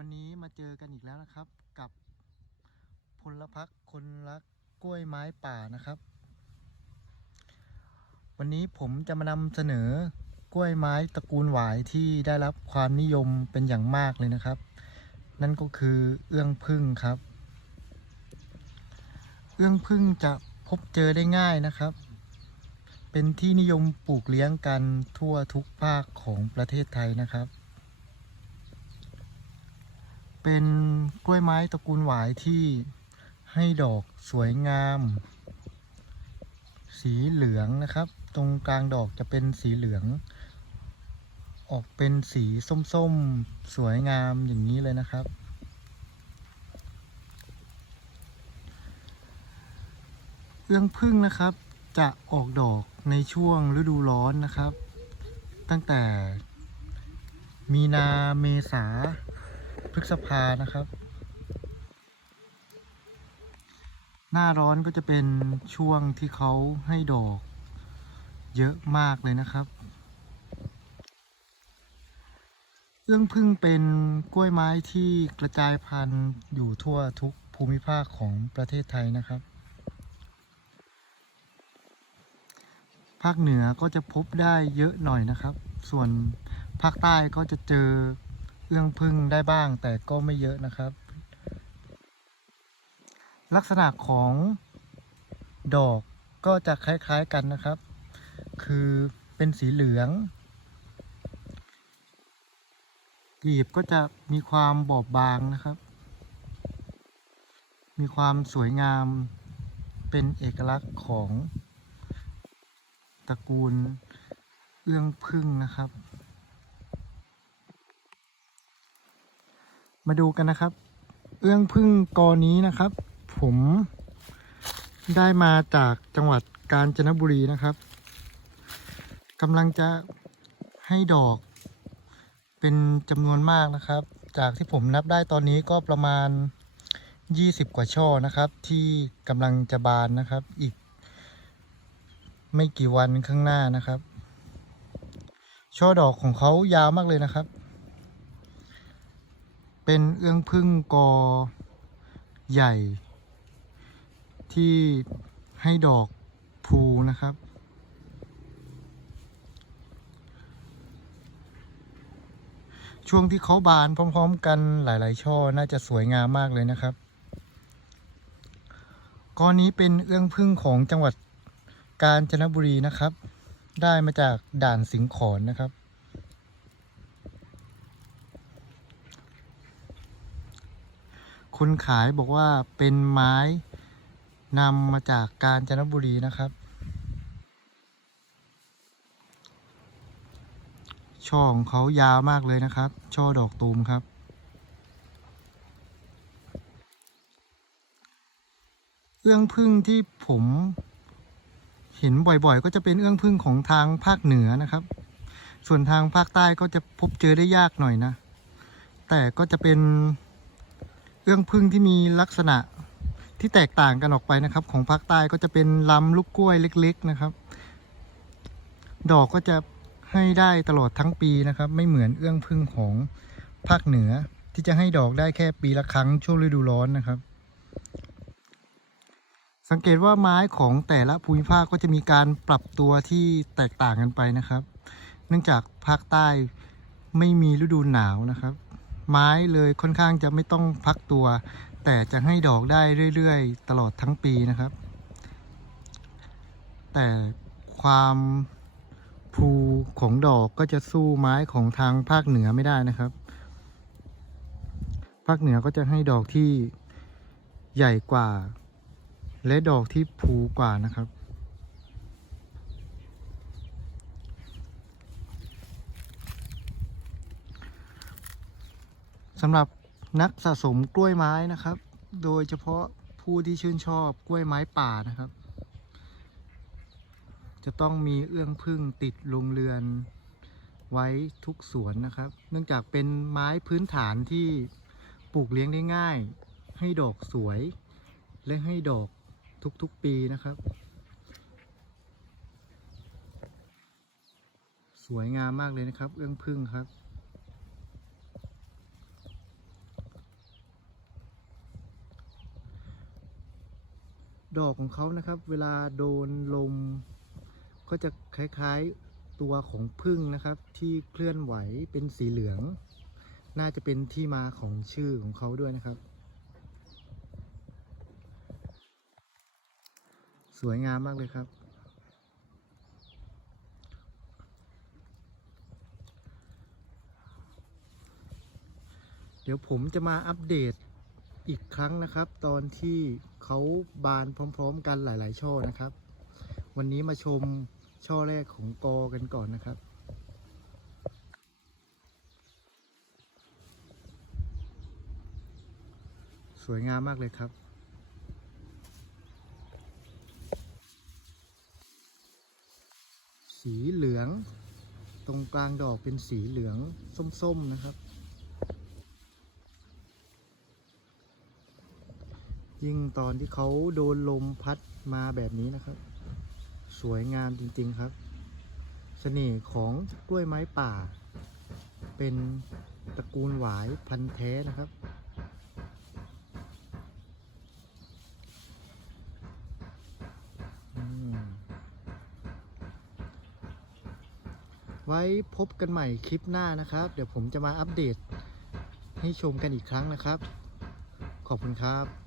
วันนี้มาเจอกันอีกแล้วนะครับ กับพลพักคนรักกล้วยไม้ป่านะครับ วันนี้ผมจะมานำเสนอกล้วยไม้ตระกูลหวายที่ได้รับความนิยมเป็นอย่างมากเลยนะครับ นั่นก็คือเอื้องพึ่งครับ เอื้องพึ่งจะพบเจอได้ง่ายนะครับ เป็นที่นิยมปลูกเลี้ยงกันทั่วทุกภาคของประเทศไทยนะครับ เป็นกล้วยไม้ตระกูลหวายที่ให้ดอกสวยงาม สีเหลืองนะครับ ตรงกลางดอกจะเป็นสีเหลือง ออกเป็นสีส้มๆ สวยงามอย่างนี้เลยนะครับ เอื้องพึ่งนะครับจะออกดอกในช่วงฤดูร้อนนะครับ ตั้งแต่มีนาเมษา พฤษภานะครับ หน้าร้อนก็จะเป็นช่วงที่เขาให้ดอก เยอะมากเลยนะครับเอื้องพึ่งเป็นกล้วยไม้ที่กระจายพันธุ์อยู่ทั่วทุกภูมิภาคของประเทศไทยนะครับ ภาคเหนือก็จะพบได้เยอะหน่อยนะครับ ส่วนภาคใต้ก็จะเจอ เอื้องพึ่งได้บ้างแต่ก็ไม่เยอะนะครับ ลักษณะของดอกก็จะคล้ายๆกันนะครับ คือเป็นสีเหลืองกลีบก็จะมีความบอบบางนะครับ มีความสวยงามเป็นเอกลักษณ์ของตระกูลเอื้องพึ่งนะครับ มาดูกันนะครับ เอื้องพึ่งกอนี้นะครับ ผมได้มาจากจังหวัดกาญจนบุรีนะครับกำลังจะให้ดอก เป็นจำนวนมากนะครับ จากที่ผมนับได้ตอนนี้ก็ประมาณ 20 กว่าช่อนะครับ ที่กำลังจะบานนะครับ อีก ไม่กี่วันข้างหน้านะครับ ช่อดอกของเขายาวมากเลยนะครับ เป็นเอื้องพึ่งกอใหญ่ ที่ให้ดอกภูนะครับ ช่วงที่เขาบานพร้อม ๆ กันหลาย ๆ ช่อน่าจะสวยงามมากเลยนะครับกอนี้เป็นเอื้องพึ่งของจังหวัดกาญจนบุรีนะครับ ได้มาจากด่านสิงขอนนะครับ คนขายบอกว่าเป็นไม้นำมาจากกาญจนบุรีนะครับ ช่อของเขายาวมากเลยนะครับ ช่อดอกตูมครับ เอื้องพึ่งที่ผมเห็นบ่อยๆ ก็จะเป็นเอื้องพึ่งของทางภาคเหนือนะครับ ส่วนทางภาคใต้ก็จะพบเจอได้ยากหน่อยนะ แต่ก็จะเป็น เอื้องพึ่งที่มีลักษณะที่แตกต่างกันออกไปนะครับ ของภาคใต้ก็จะเป็นลำลูกกล้วยเล็ก ๆนะครับ ดอกก็จะให้ได้ตลอดทั้งปีนะครับ ไม่เหมือนเอื้องพึ่งของภาคเหนือที่จะให้ดอกได้แค่ปีละครั้งช่วงฤดูร้อนนะครับ สังเกตว่าไม้ของแต่ละภูมิภาคก็จะมีการปรับตัวที่แตกต่างกันไปนะครับ เนื่องจากภาคใต้ไม่มีฤดูหนาวนะครับ ไม้เลยค่อนข้างจะไม่ต้องพักตัว แต่จะให้ดอกได้เรื่อยๆ ตลอดทั้งปีนะครับ แต่ความภูของดอกก็จะสู้ไม้ของทางภาคเหนือไม่ได้นะครับ ภาคเหนือก็จะให้ดอกที่ใหญ่กว่า และดอกที่ภูกว่านะครับ สำหรับนักสะสมกล้วยไม้นะครับ โดยเฉพาะผู้ที่ชื่นชอบกล้วยไม้ป่านะครับ จะต้องมีเอื้องพึ่งติดโรงเรือนไว้ทุกสวนนะครับ เนื่องจากเป็นไม้พื้นฐานที่ปลูกเลี้ยงได้ง่าย ให้ดอกสวย และให้ดอกทุกๆปีนะครับ สวยงามมากเลยนะครับ เอื้องพึ่งครับ ดอกของเขานะครับ เวลาโดนลม ก็จะคล้ายๆตัวของพึ่งนะครับ ที่เคลื่อนไหวเป็นสีเหลือง น่าจะเป็นที่มาของชื่อของเขาด้วยนะครับ สวยงามมากเลยครับเดี๋ยวผมจะมาอัปเดตอีกครั้งนะครับ ตอนที่ เขาบานพร้อม ๆ กันหลาย ๆ ช่อนะครับ วันนี้มาชมช่อแรกของกอกันก่อนนะครับสวยงามมากเลยครับ สีเหลือง ตรงกลางดอกเป็นสีเหลืองส้ม ๆ นะครับ ยิ่งตอนที่เขาโดนลมพัดมาแบบนี้นะครับ สวยงามจริงๆครับ เสน่ห์ของกล้วยไม้ป่า เป็นตระกูลหวายพันธุ์แท้นะครับ ไว้พบกันใหม่คลิปหน้านะครับ เดี๋ยวผมจะมาอัปเดตให้ชมกันอีกครั้งนะครับ ขอบคุณครับ